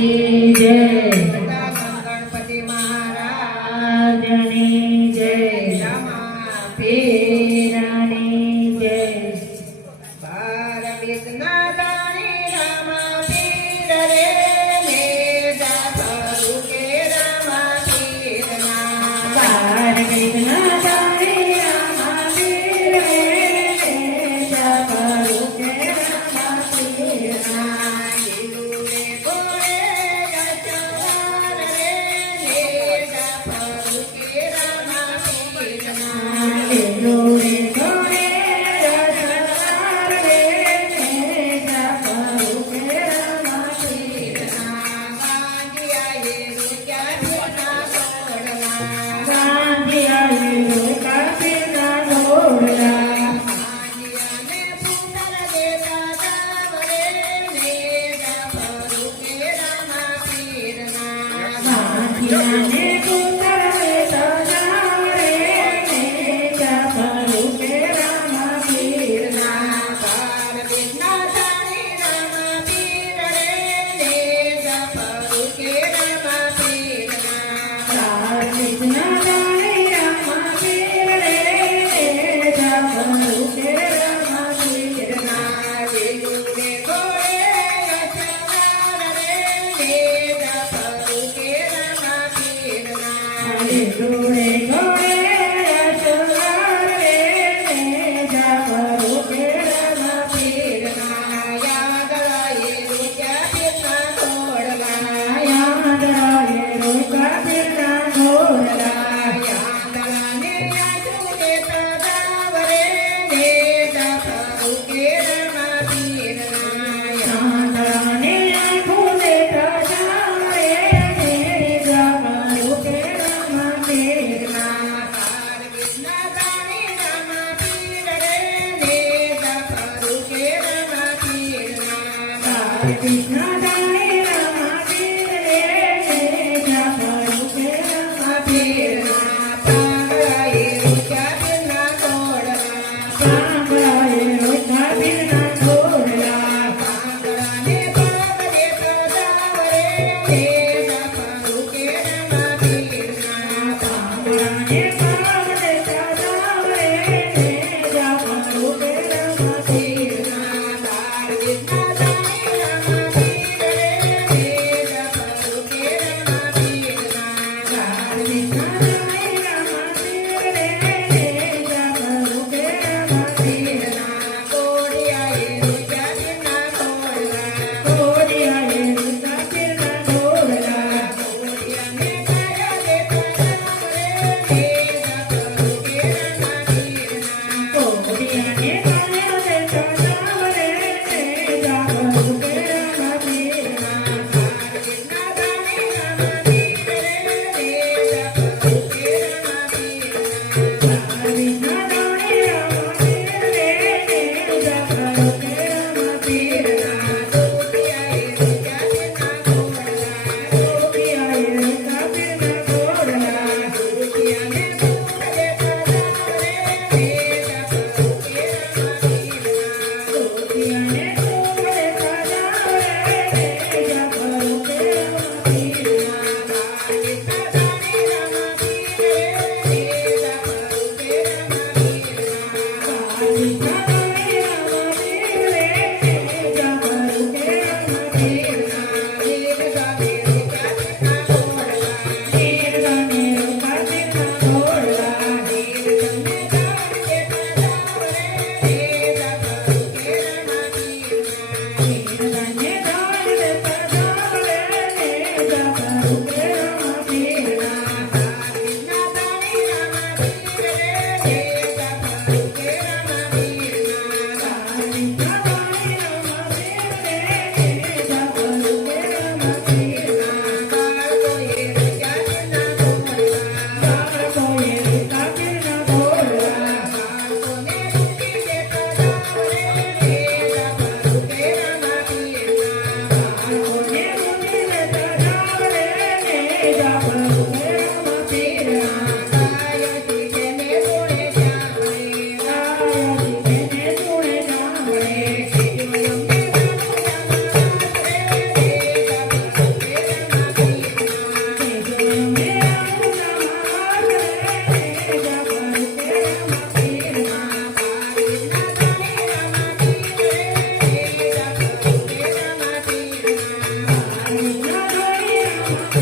જય ગણપતિ મહારાજની જય રમા પીરની જય બાર વિઘ્ના દાણી રમા પીર રે મેજા ફરુ કે રમા પીરના બાર વિઘ્ના દાણી રમા પીર રે મેજા ફરુ કે રમા પીરના લોરે ગોરે રસવાર રે મેજા ફરુ કે રમા પીરના ગાંધિયા એ રોકા પીરના ગોરલા ગાંધિયાને પુત્ર વેતા જાવ રે મેજા ફરુ કે રમા પીરના બાર વિઘ્ના દાણી રમા પીર રે મેજા ફરુ કે રમા પીરના લોરે ગોરે રસવાર રે મેજા ફરુ કે રમા પીરના યાદ રહે રોકા પીરના ગોરલા ચાંદડાને આંખું દેતા જાવ રે મેજા ફરુ કે રમા પીરના બાર વિઘ્ના દાણી રમા પીર રે મેજા ફરુ કે રમા પીરના ચાંદડાએ રોકા પીરના ગોરલા ચાંદડાને ભાવ દેતા જાવ રે મેજા ફરુ કે રમા પીરના બાર વિઘ્ના દાણી રમા પીર રે મેજા ફરુ કે રમા પીરના કોડિયા એ રોકા પીરના ગોરલા કોડિયાને કાયા દેતા જાવ રે મેજા રામ